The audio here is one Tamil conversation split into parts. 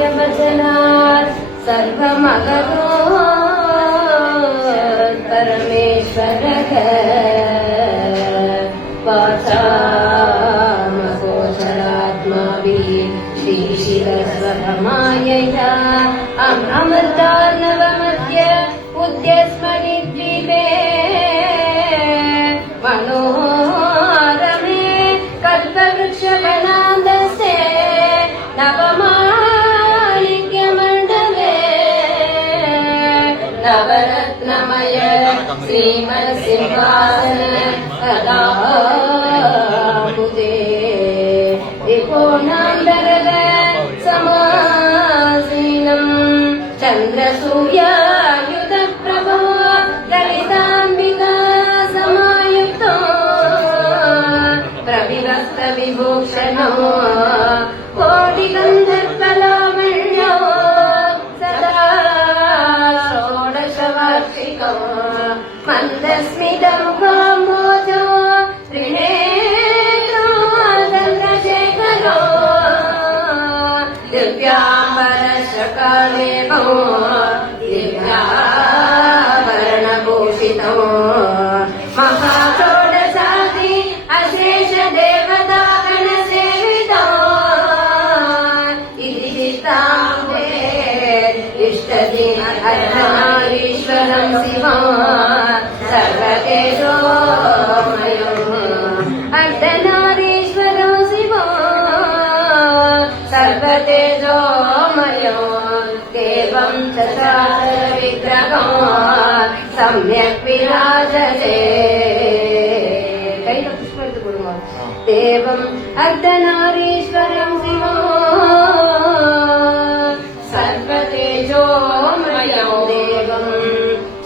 आचार्यवचनात् सर्वमगतो परमेश्वरः वाचामकोचरात्माभिः श्रीशिरस्वभमायया अमृतार्णवमध्य उद्यस्मनिद्वीपे मनोरमे कल्पवृक्षवनान्दस्ते नवमालिक्यमण्डले नवरत्नमय श्रीमत्सिंहासन कदामुदे त्रिकोणान्तरद समासीनम् चन्द्रसूर्यायुधप्रभो ललिताम्बिका समायुक्तो प्रविभक्तविभूषणो कोटिगन्धर्वलावण्यो सदा षोडशवार्षिको मन्दस्मितमुखाम्भोजो त्रिनेत्रो चन्द्रशेखरो दिव्याम्बरशकालेवो दिव्याभरणभूषितो महाषोडशादि अशेष देवता गणसेवितो इति चित्ताम्बे इष्टदिनहरनारीश्वरं शिवो सर्वतेजोमयो अर्धनारीश्वरो शिवो सर्वतेजोमयो देवं चचारविग्रहो सम्यक् विराजते देवम् अर्धनारीश्वरं शिवो सर्वतेजोमयो देवम्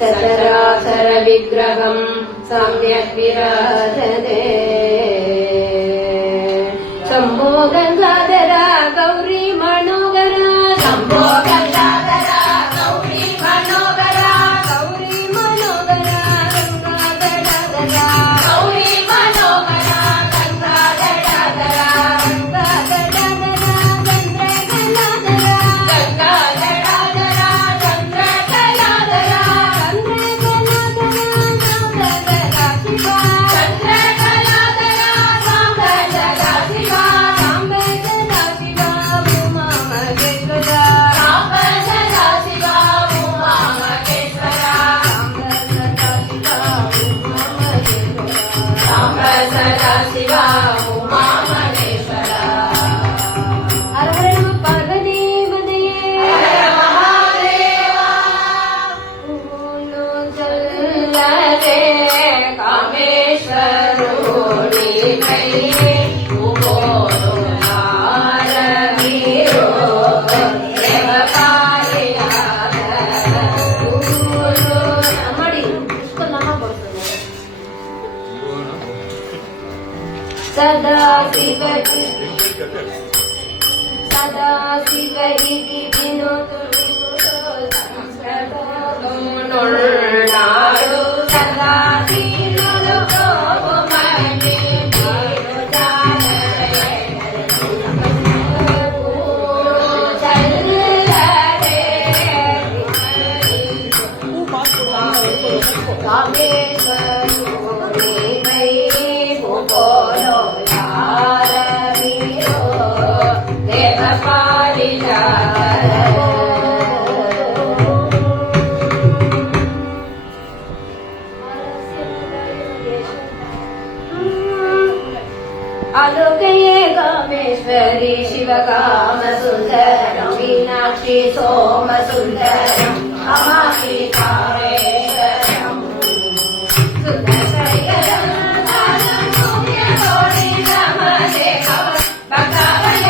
चचराचरविग्रहं सम्यक् विराजते शम्भो गङ्गाधरा गौरी मनोहरा सदा शिव इति विनोतु संस्कृतोनुनाडु सदा शिवनु गोमने आलोकये कामेश्वरी शिवकाम सुन्दरं मीनाक्षी सोम सुन्दरम् अमापि कामेश्वरम् सुन्दरशयनं दानं पुण्यकोटि नमदेव भक्तवय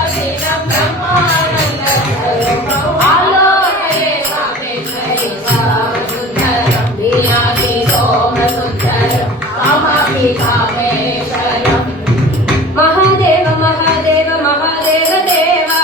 वरदं परब्रह्मदेवं आलोकये कामेश्वरी शिवकाम सुन्दरम् महादेव महादेव महादेव देवा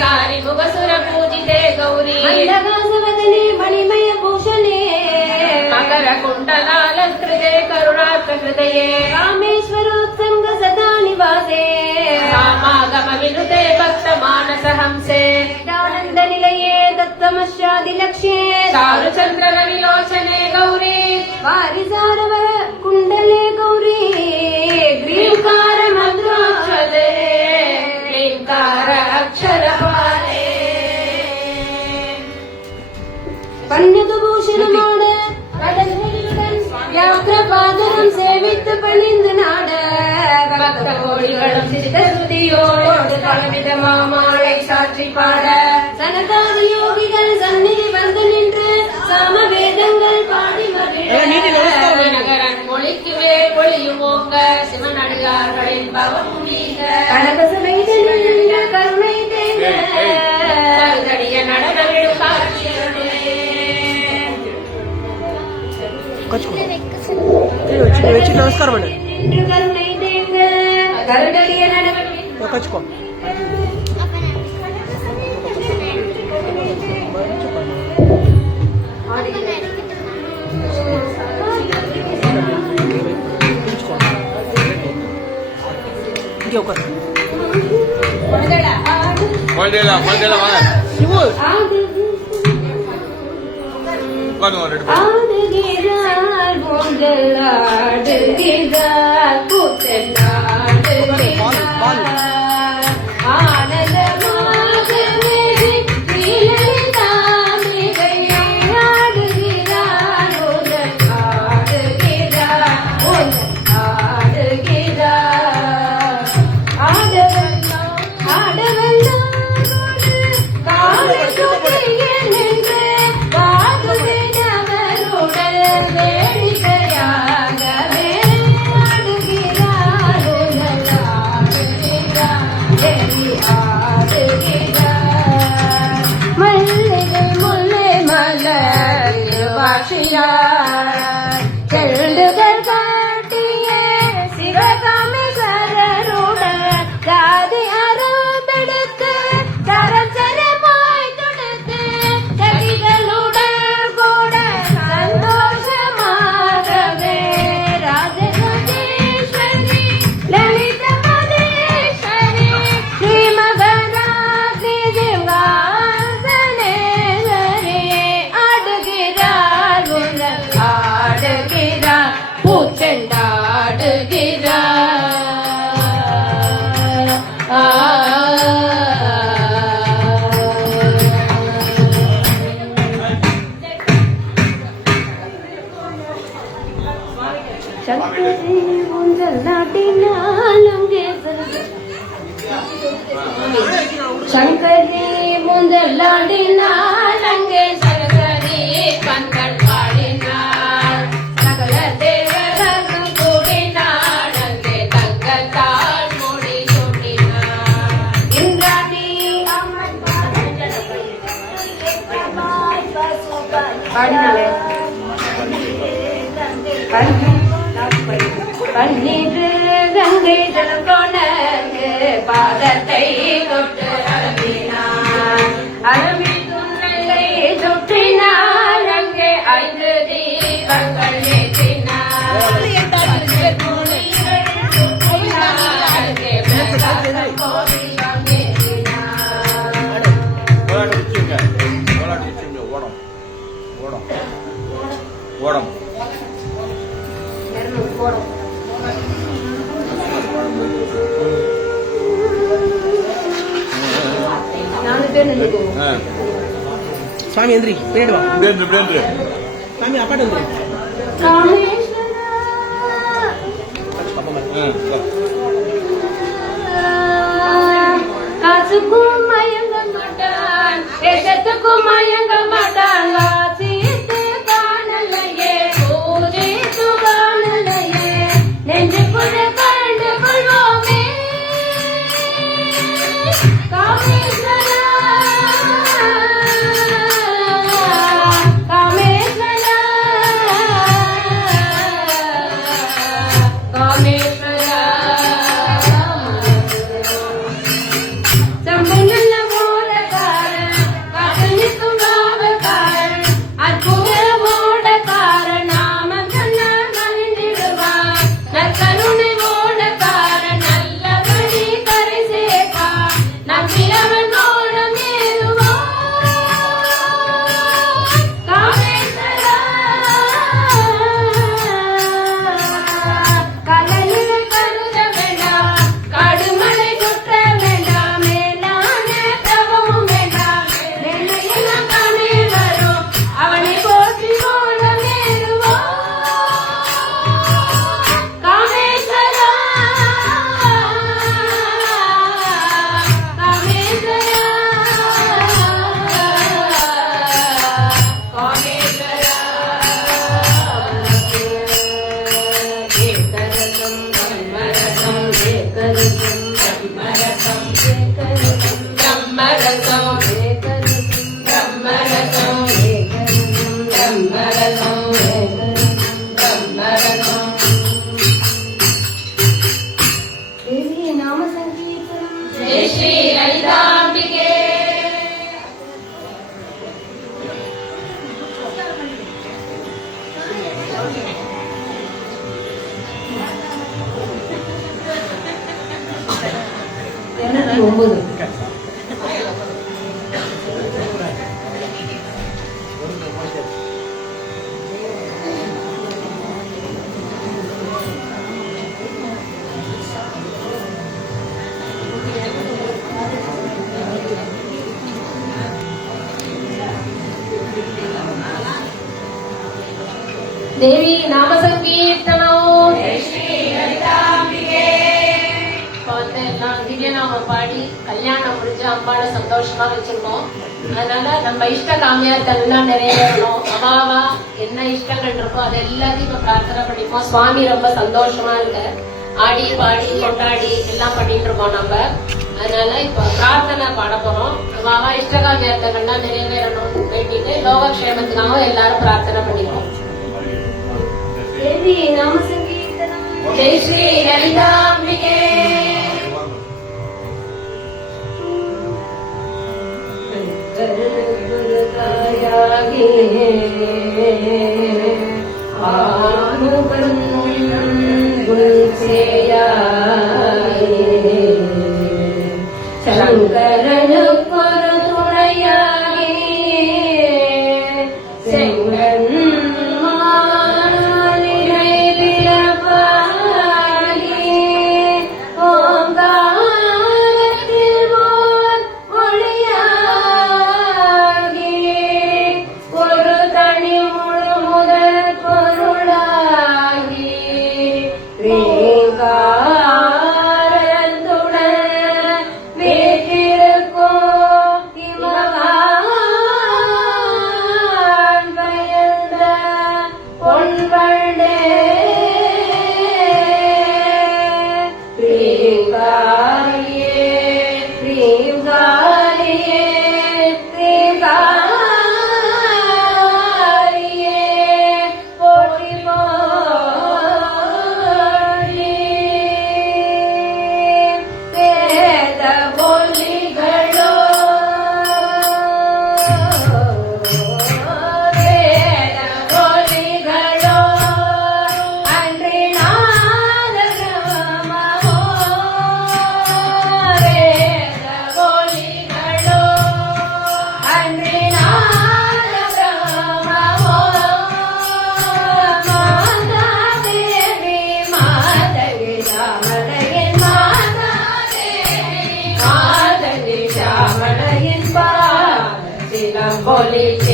ಸಾರಿ ಮುಗಸುರ ಪೂಜಿತೆ ಗೌರಿ ಮಂದಗಾಸವದನೆ ಮಣಿಮಯ ಭೂಷಣೆ ಮಕರ ಕುಂಡಲಾಲಂಕೃತೆ ಕರುಣಾರ್ಥ ಹೃದಯೇ ರಾಮೇಶ್ವರೋತ್ಸಂಗ ಸದಾ ನಿವಾಸೆ ರಾಮಾಗಮ ವಿನುತೆ ಭಕ್ತ ಮಾನಸ ಹಂಸೆ ಆನಂದ ನಿಲಯೇ ದತ್ತಮಶ್ಯಾದಿ ಲಕ್ಷ್ಯೇ ಚಾರುಚಂದ್ರನ ವಿಲೋಚನೆ ಗೌರಿ ವಾರಿಸಾರವರ ಕುಂಡಲೆ ಗೌರಿ ಗ್ರೀಂಕಾರ ಮಂತ್ರೋಚ್ಛದೆ ಕ್ಲೀಂಕಾರ ಅಕ್ಷರ ಪಾಲೆ ಪಣ್ಯದ ಭೂಷಣ ಮಾಡ ವ್ಯಾಘ್ರಪಾದರಂ ಸೇವಿತ್ತು ಪಣಿಂದು ನಾಡ ಭಕ್ತ ಕೋಡಿಗಳು ಸಿದ್ಧ ಶ್ರುತಿಯೋடு தலைவித மாமாளை சாற்றி பாட சனகாத யோகிகள் சந்நிதி வந்து நின்று சாம வேதங்கள் பாடி நகரன் மொழிக்குவே பொழியுமோங்க சிவனடியார்களின் பவம் நீங்க கனகசமைதனில் கருணை தேங்க கருதடிய நடனவிடும் காட்சியுடனே వచ్చి నమస్కారం అండి நின்று கருணை தேங்க கருடடிய நடனம் కచ్చుకో ఇంకొక శివు ஆடுகிறார் ஊஞ்சலாடுகிறார் கூத்தலாடுகிறார் ஆனந்தமாகவே நீலதாமிகை ஆடுகிறார் ஊஞ்சலாடுகிறார் ஊஞ்சலாடுகிறார் ஆடவெல்லாம் ஆடவெல்லாம் காவல் கொடியில் நின்று வாகுவினவருடன் வேடிக்கையாகவே ஆடுகிறார் ஊஞ்சலாடுகிறார் தேவி ஆடுகிறார் மல்லிகை முல்லை மலர் திருவாட்சியார் செல்லுதல் காட்டிய சிவகாமேஸ்வரருடன் ஜாதி அரும்பெடுத்து சரசரமாய் தொடுத்து சகிகளுடன் கூட சந்தோஷமாகவே ராஜராஜேஸ்வரி லலித மகேஸ்வரி ஸ்ரீ மகராஜி சிம்ஹாசனேஸ்வரி ஆடுகிறார் உங்கள் ஆடுகிறார் பூச்செண்டாடுகிறார் சங்கரி ஊஞ்சல் நாட்டினால் அங்கே சங்கரி ஊஞ்சல் ஆடினால் அங்கே சரசரி பண்கள் பாடினாள் சகல தேவர்களும் கூடினாள் அங்கே தங்கத்தால் மூடி சூட்டினாள் இந்திராணி பாடினாளே பன்னீர் கங்கை ஜலம் கொணர்ந்து பாதத்தை தொட்டு அலம்பினான் அலம்பி துணலை சுற்றினாள் அங்கே 5 தீபங்கள் ஏற்றினாள் அங்கே பிரசாதம் கோதீபம் ஏற்றினாள் ஓடம் స్వామి ఎంద్రి పేరు స్వామి అక్కడ ఉంది காசுக்கும் மயங்க மாட்டான் தேசத்துக்கும் மயங்க மாட்டான் வாசித்து காணலையே பூஜித்து காணலையே நெஞ்சுக்குள்ள கண்டு கொள்வோமே காமேஸ்வரா காமேஸ்வரா காமேஸ்வரா சம்பு நல்ல பிரம்மரசம் பிரம்மரசம் பிரம்மரசம் பிரம்மரசம். தேவி நாம சங்கீர்த்தனம். ஜெய ஸ்ரீ லலிதாம்பிகே. தேவி நாம சங்கீர்த்தனம். இப்ப வந்து எல்லாம் திவ்யநாம பாடி கல்யாணம் முடிஞ்சு அம்பாளை சந்தோஷமா வச்சிருக்கோம். அதனால நம்ம இஷ்ட காமியத்தை எல்லாம் நிறைவேறணும். அவாவா என்ன இஷ்டங்கள் இருக்கோ அது எல்லாத்தையும் இப்ப பிரார்த்தனை பண்ணிப்போம். சுவாமி ரொம்ப சந்தோஷமா இருக்க, ஆடி பாடி கொண்டாடி எல்லாம் பண்ணிட்டு இருக்கோம் நம்ம. அதனால இப்ப பிரார்த்தனை பாட போறோம். அவாவா இஷ்ட காமியத்தை எல்லாம் நிறைவேறணும் வேண்டிட்டு லோகக்ஷேமத்துக்காக எல்லாரும் பிரார்த்தனை பண்ணிப்போம். தேவி நாம சங்கீர்த்தனம். ஜெய் ஸ்ரீ லலிதாம்பிகே. சங்கரனுக்கொரு துணையாகி செங்கன் बोली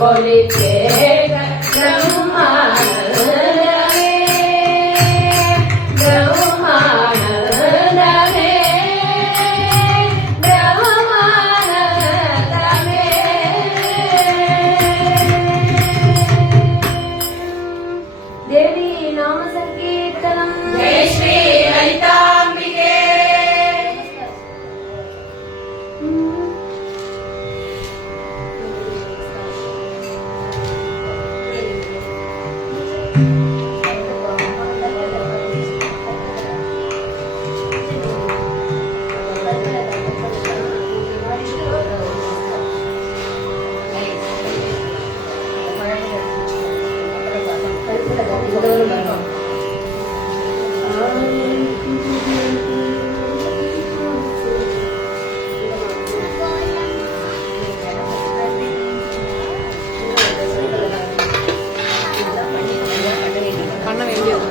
बोली பண்ண வேண்டியது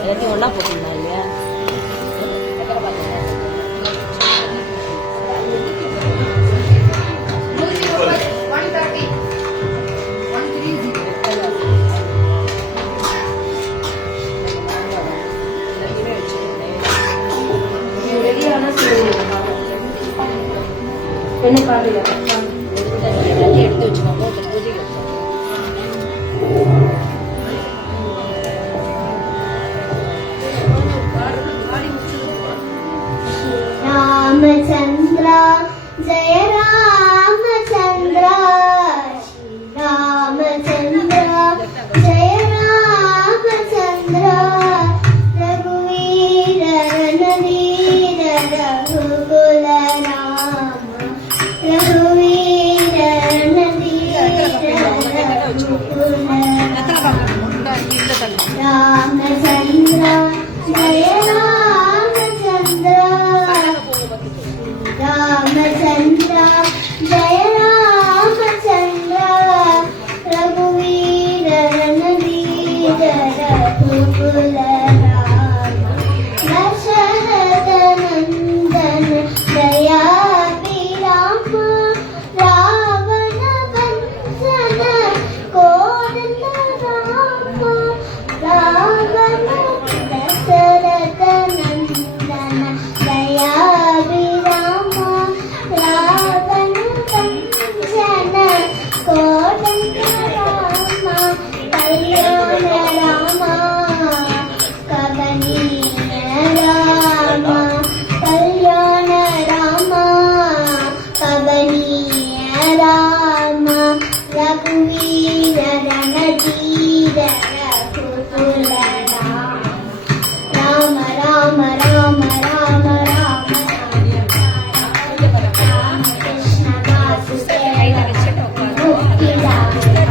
எல்லாத்தையும் ஒன்றா போட்டுருந்தா இல்லையா? என்ன பாருங்க எல்லாத்தையும் எடுத்து வச்சுக்கோங்க. பூஜைக்கு रामचंद्र जय रामचंद्र रामचंद्र जय रामचंद्र रघुवीर रणवीर रघुकुल राम रघुवीर रणवीर रघुकुल रामचंद्र जय रामचंद्र रामचंद्र जय रामचंद्र रघुवीर रणवीर रघुकुल राम दशरथ नंदन दयाभिराम रावण भंजन कोदंड राम रावण दशरथ नंदन दयाभिराम रावण भंजन कोदंड राम कल्याण राम कवनीय राम कल्याण राम कवनीय राम रघुवीर रणधीर रघुकुल राम राम राम राम राम राम राम कृष्ण वासुदेव मुक्तिदाता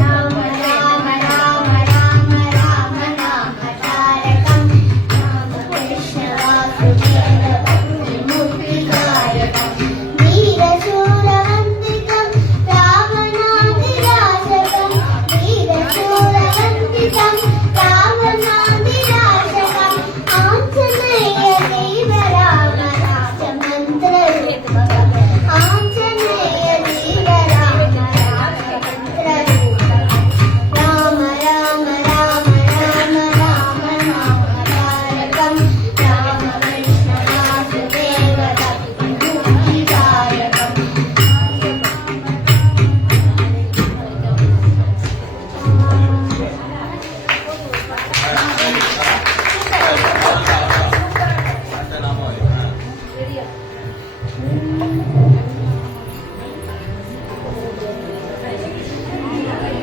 राम राम राम राम राम नाम तारकं राम कृष्ण वासुदेव मुक्तिदायकं वीरशूरवन्दितं रावणाधिराजकं वीरशूरवन्दितं रावणाधिराजकं आञ्जनेय देव राम राजमन्त्ररूपकं आञ्जनेय देव राम राजमन्त्ररूपकं राम राम राम राम राम नाम तारकं राम कृष्ण वासुदेव मुक्तिदायकम्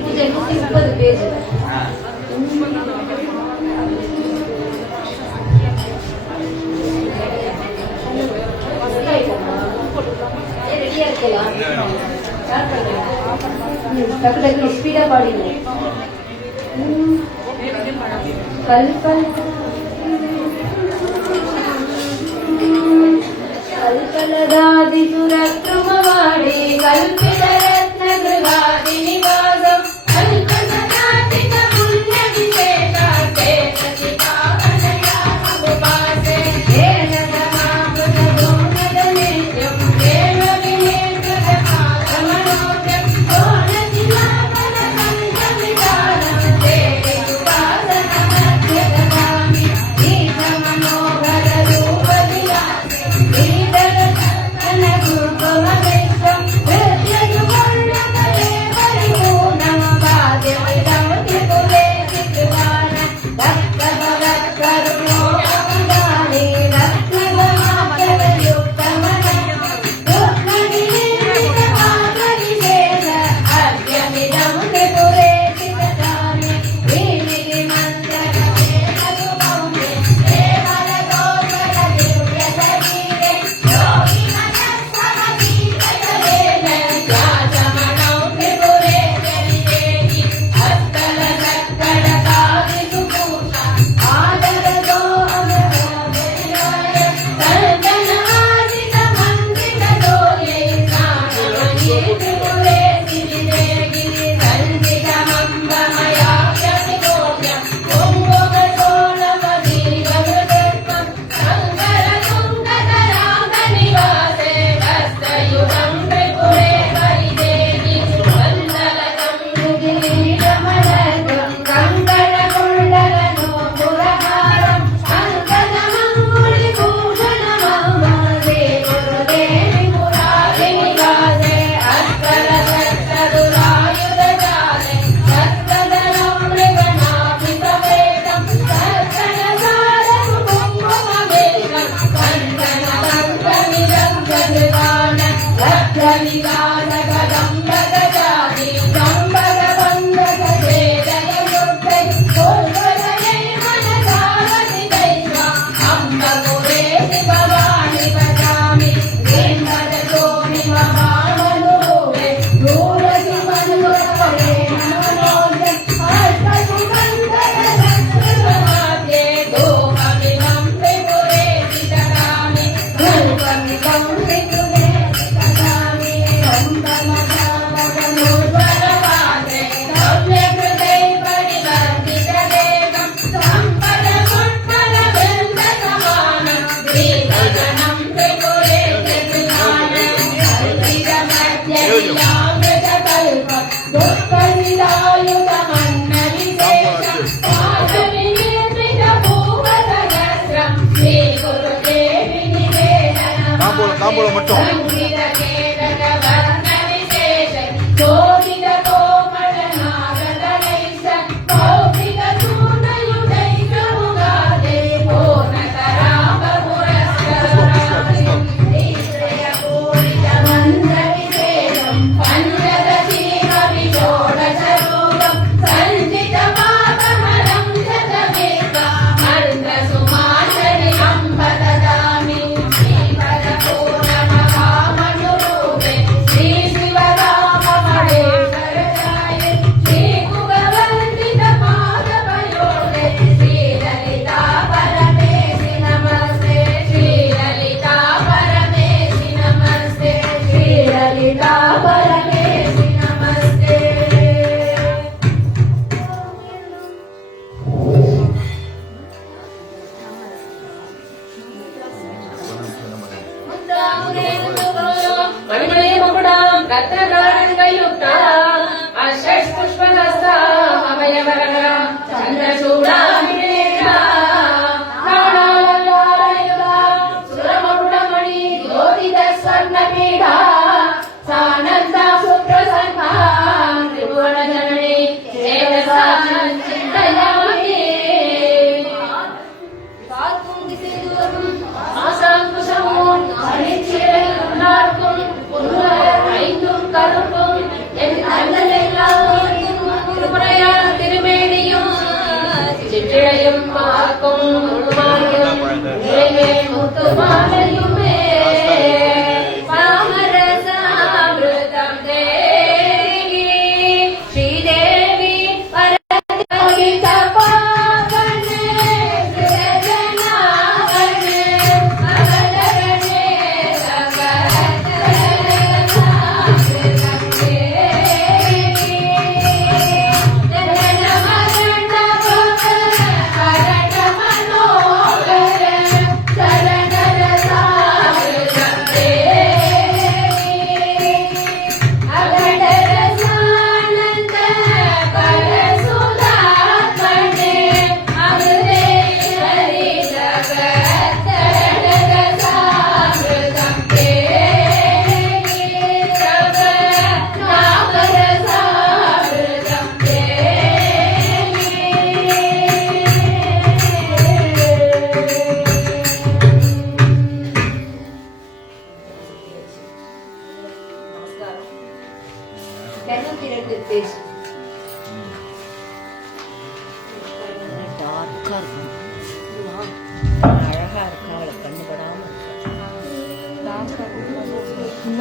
இது 130 பேஜ் ரெடியா இருக்கலாம் டக்கு டக்கு ஸ்பீடா பாடிங்க கல்பலதாதி சுரத்ருமவாடி கல்பித ரத்ன கிருகாதி நிவாசம் கல்பலதாதிக புண்ணிய விசேஷ சேஷதி பாவனயா உபாசே ஏனதமாபத கோமத நித்யம் தேவ விநேத்ர ஆத்மனோத்யம் கோணதி லாபன சஞ்சமிதானம் தேவி உபாசன மத்யதகாமி ஈಶ மனோகர ரூப விலாசே ಶ್ರೀಧರ தாம்பூலம் மட்டும்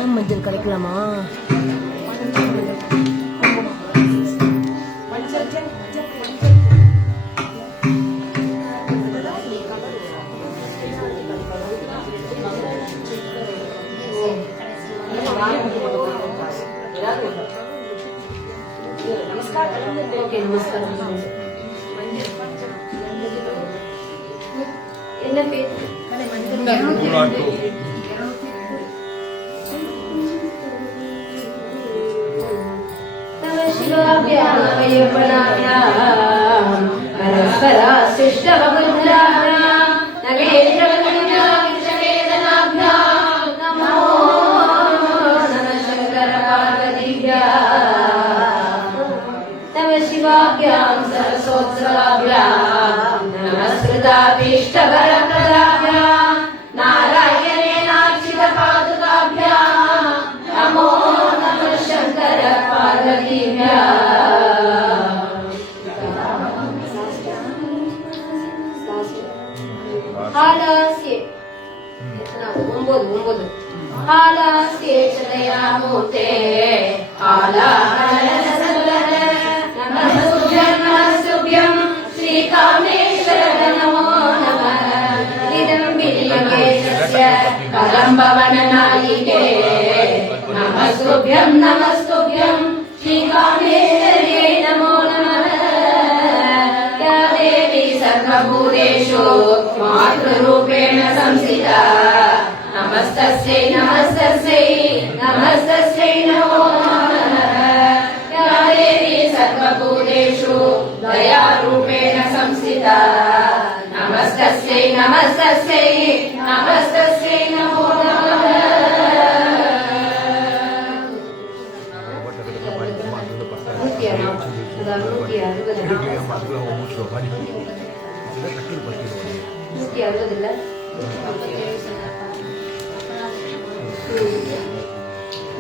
மஞ்சள் கிடைக்கலாமா? என்ன பேர்? ಹಾಲಸ್ಯೇಷದಯಾಮೂರ್ತೆ नमस्तुभ्यं श्रीकामेश्वर नमो नमः इदं बिल्लिकेशस्य कदम्बवननायिके नमस्तुभ्यं श्रीकामेश्वर्यै नमो नमः या देवी सर्वभूतेषु मातृरूपेण संस्थिता नमस्तस्यै नमो नमः या देवी सर्वभूतेषु दयारूपेण संस्थिता नमस्तस्यै नमो नमः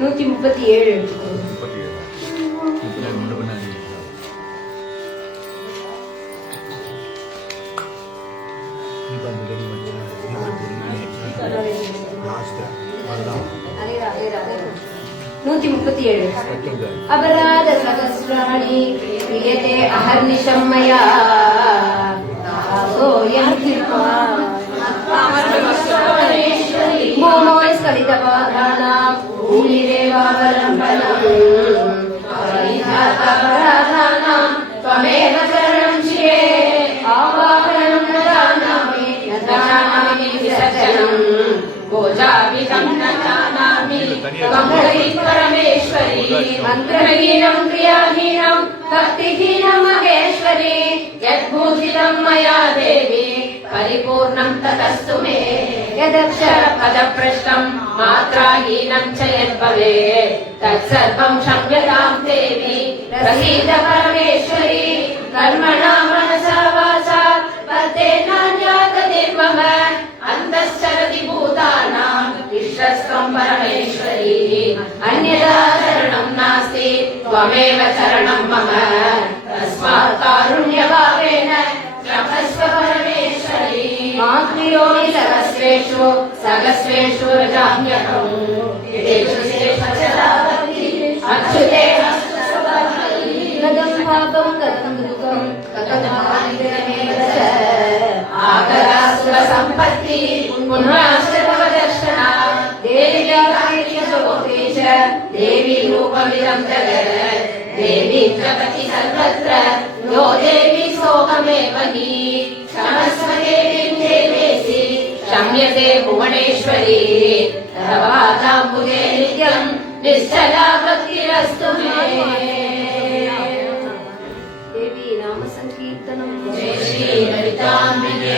நூத்தி 137 अपराध सहस्राणि क्रियते अहर्निशं मया सोऽयं कृपा भूमो स्खलितपादानां भूमिरेवावलम्बनम् अपराधानां त्वमेव शरणं शिवे आवाहनं न जानामि विसर्जनम् गोजापितं न जानामि परमेश्वरी मन्त्रहीनं क्रियाहीनं भक्तिहीनं महेश्वरी यद्भूषितं मया देवी परिपूर्णं ततस्तु मे यदक्षरपदभ्रष्टं मात्राहीनं च यद्भवेत् तत्सर्वं क्षम्यतां देवी प्रसीद परमेश्वरी कर्मणा मनसा वाचा वर्तेनान्यातनिर्मम अन्तश्चरति भूतानाम् इष्टस्त्वं परमेश्वरी अन्यथा शरणं नास्ति त्वमेव शरणं मम तस्मात् कारुण्यभावेन क्षमस्व परमेश्वरी मातृयोनि सहस्रेषु रजाम्यहम् तेषु अच्युते कथं पापं कथं दुःखं आकरासुरसम्पत्ति पुनराश्रमदर्शना देवी रूपमिदं जगत् देवी जगति सर्वत्र यो देवी सोऽहमेव हि क्षमस्व देवीं देवेसि क्षम्यते भुवनेश्वरी तवादाम्बुजे नित्यं निश्चला भक्तिरस्तु मे देवी नाम संकीर्तनं जय श्री ललिताम्बिके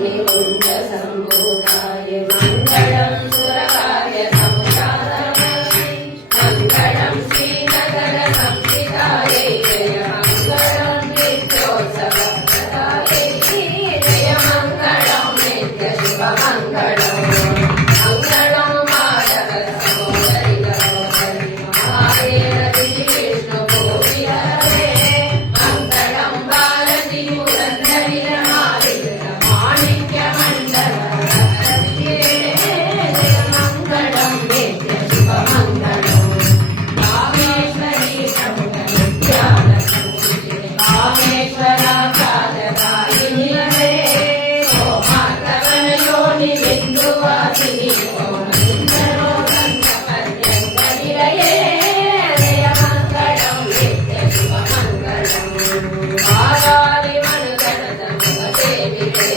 अग्निकुण्ड सम्भूताय मङ्गलं सुरकाय संसारमये मङ्गलं श्रीनगर संस्थितायै जय मङ्गलं नित्योत्सवप्रदायै जय मङ्गलं नित्यशुभमङ्गलं मङ्गलं माधव सहोदरि महादेव विष्णुभूमिहरे मङ्गलं भारती पुरन्दरि माणिक्यमण्डल जय मङ्गलं नित्यशुभमङ्गलं कामेश्वरी कामेश्वराचार्यदायिनी हरे सोमार्कवनयोनि बिन्दुवासिनी सोमसुन्दरो गङ्गपर्यङ्कनिलये जय मङ्गलं नित्यशुभमङ्गलं पादादिमनुगणतमुपसेविते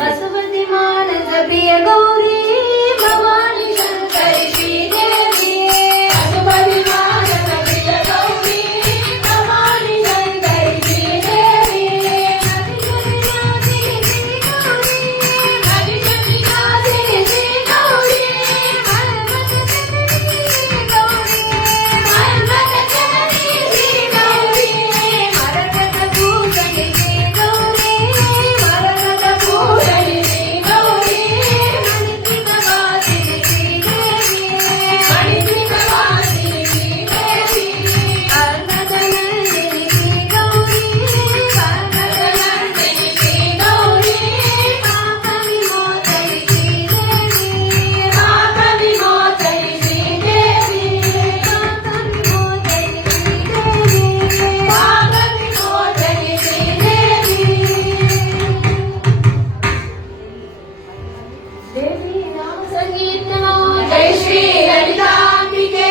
पशुपति मानस प्रिय गौरी भवानी शंकरी श्रीदेवी पशुपति मानस प्रिय गौरी भवानी शंकरी श्रीदेवी देवी नाम संकीर्तनो जय श्री ललितांबिके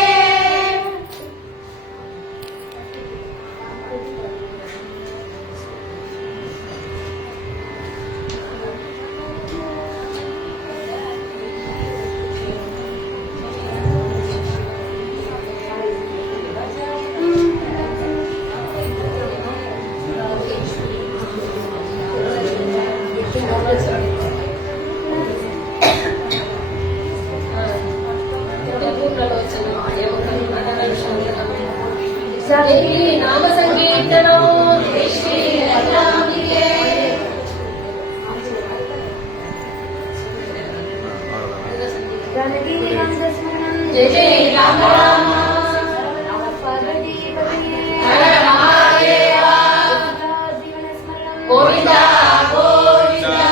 देवी नाम संकीर्तनो जय श्री ललितांबिके जानकी नंदस्मरणं जय जय राम राम पार्वती पतये हर महादेव गोविंदा गोविंदा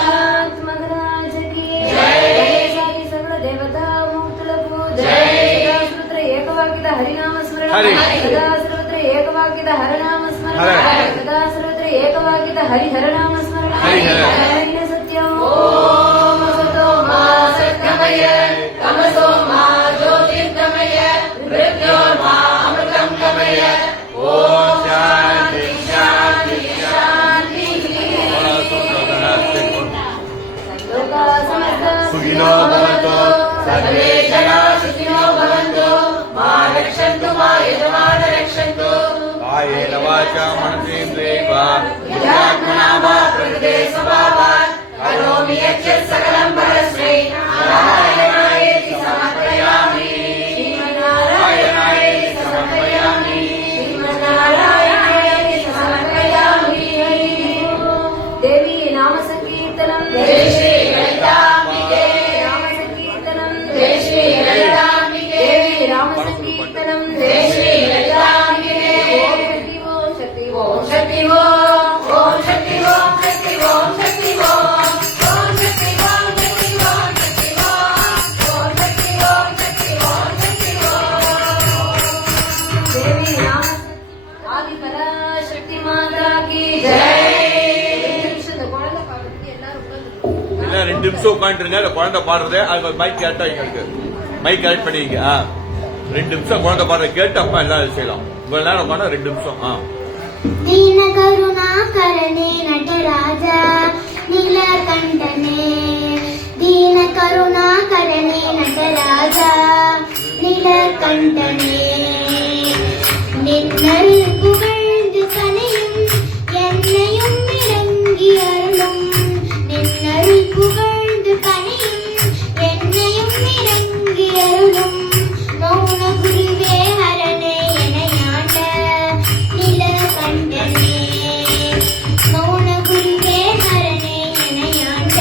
मगराज की जय सारी सर्व देवता मूर्तुలకు जय सदाश्रुत्र एकवाक्यದ हरिनाम स्मरण सदाश्रुत्र एकवाक्यದ हरनाम स्मरण सदाश्रुत्र एकवाक्यದ हरिहरनाम स्मरण हरिहर सत्यं ओम सतो मा सत्कमय तमसो मा ज्योतिर्गमय मृत्योर्मा अमृतं गमय ओम शांति शांति शांति लोका समस्ता सुखिनो भवन्तु सर्वे जना सुखिनो भवन्तु मा रक्षन्तु मा यजमान रक्षन्तु कायेन वाचा मनसेन्द्रियैर्वा बुद्ध्यात्मना वा प्रकृते स्वभावात् करोमि यच्चत् सकलं परस्मै नारायणायेति समर्पयामि श्रीमन्नारायणायेति समर्पयामि श्रीमन्नारायणायेति समर्पयामि देवी नाम संकीर्तनं जय श्री ललितांबिके नाम संकीर्तनं जय श्री ललितांबिके देवी नाम संकीर्तनं जय श्री ललितांबिके ओम शक्ति ओम शक्ति ओम शक्ति ओम शक्ति ओम शक्ति ओम शक्ति ओम शक्ति ओम शक्ति ओम शक्ति ओम शक्ति ओम शक्ति ओम देवी नाम आदि पराशक्ति माता की जय இல்ல 2 நிமிஷம் உட்காந்துருங்க அந்த குழந்தை பாடுறது அது மைக் கேட்டா எங்களுக்கு மைக் கரெக்ட் பண்ணிக்க. 2 நிமிஷம் குழந்தை பாடுற கேட்டு அப்பா எல்லாம் செய்யலாம். இவ்வளவு நேரம் பாட 2 நிமிஷம். दीन करुणाकरणे नटराज नीलकण्ठने दीन करुणाकरणे नटराज नीलकण्ठने निन्नल पुகழ்ந்து கனியும் என்னையும் இறங்கி அருளும் நின்னல் புகழ்ந்து கனியும் என்னையும் இறங்கி அருளும் மௌன குருவே ஹரனே எனையாண்ட நீலகண்டனே மௌன குருவே ஹரனே எனையாண்ட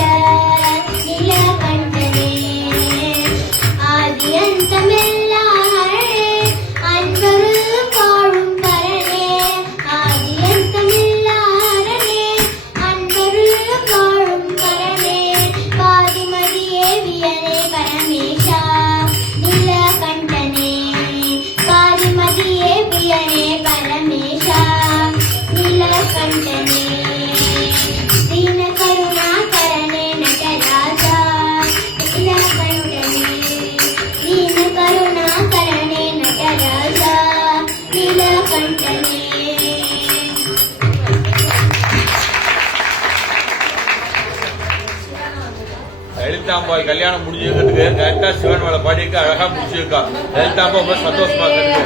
நீலகண்டனே ஆதி அந்தமெல்லா ஹரனே அன்பருள் வாழும் பரனே ஆதி அந்தமெல்லா ஹரனே அன்பருள் வாழும் பரனே பாதிமதியே வியனே பரமேஷா நீலகண்டனே பாதிமதியே பிரியனே பரமேஷா நீலகண்டனே दीन करुणाकरणे नटराजा नीलकण्ठने दीन करुणाकरणे नटराजा नीलकण्ठने லலிதாம்பாய் கல்யாணம் முடிஞ்சிருக்கிறதுக்கு கரெக்டா சிவன் மேல பாடிக்க அழகா முடிச்சிருக்கா. லலிதாம்பா ரொம்ப சந்தோஷமா இருக்கு.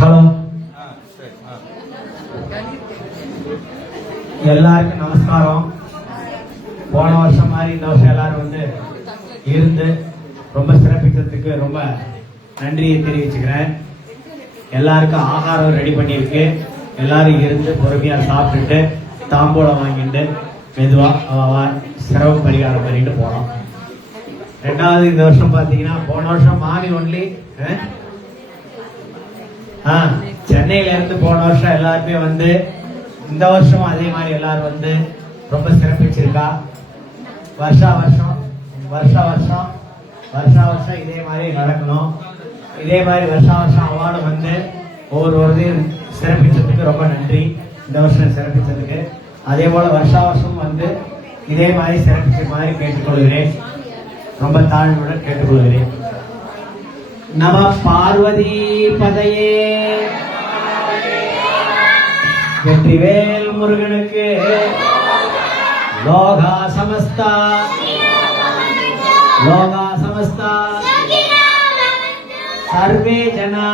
ஹலோ, எல்லாருக்கும் நமஸ்காரம். போன வருஷம் மாதிரி இந்த வருஷம் எல்லாரும் வந்து இருந்து ரொம்ப சிறப்பிக்கிறதுக்கு ரொம்ப நன்றியை தெரிவிச்சுக்கிறேன். எல்லாருக்கும் ஆகாரம் ரெடி பண்ணியிருக்கு. எல்லாரும் இருந்து பொறுமையா சாப்பிட்டுட்டு தாம்பூலம் வாங்கிட்டு மெதுவா சிரம பரிகாரம் பண்ணிட்டு போனோம். ரெண்டாவது இந்த வருஷம் பாத்தீங்கன்னா போன வருஷம் மாமி ஒன்லி சென்னையில இருந்து போன வருஷம் எல்லாருமே வந்து இந்த வருஷம் அதே மாதிரி எல்லாரும் வந்து ரொம்ப சிறப்பிச்சிருக்கா. வருஷா வருஷம் இதே மாதிரி நடக்கணும். இதே மாதிரி வருஷா வருஷம் அவார்டு வந்து ஒவ்வொருவரையும் சிறப்பிச்சதுக்கு ரொம்ப நன்றி. இந்த வருஷம் சிறப்பிச்சதுக்கு அதே போல வருஷா வருஷம் வந்து இதே மாதிரி சிறப்பிச்ச மாதிரி கேட்டுக்கொள்கிறேன். ரொம்ப தாழ்வுடன் கேட்டுக்கொள்கிறேன். நம பார்வதி பதையே, வெற்றிவேல் முருகனுக்கு. லோகா சமஸ்தா சர்வே ஜனா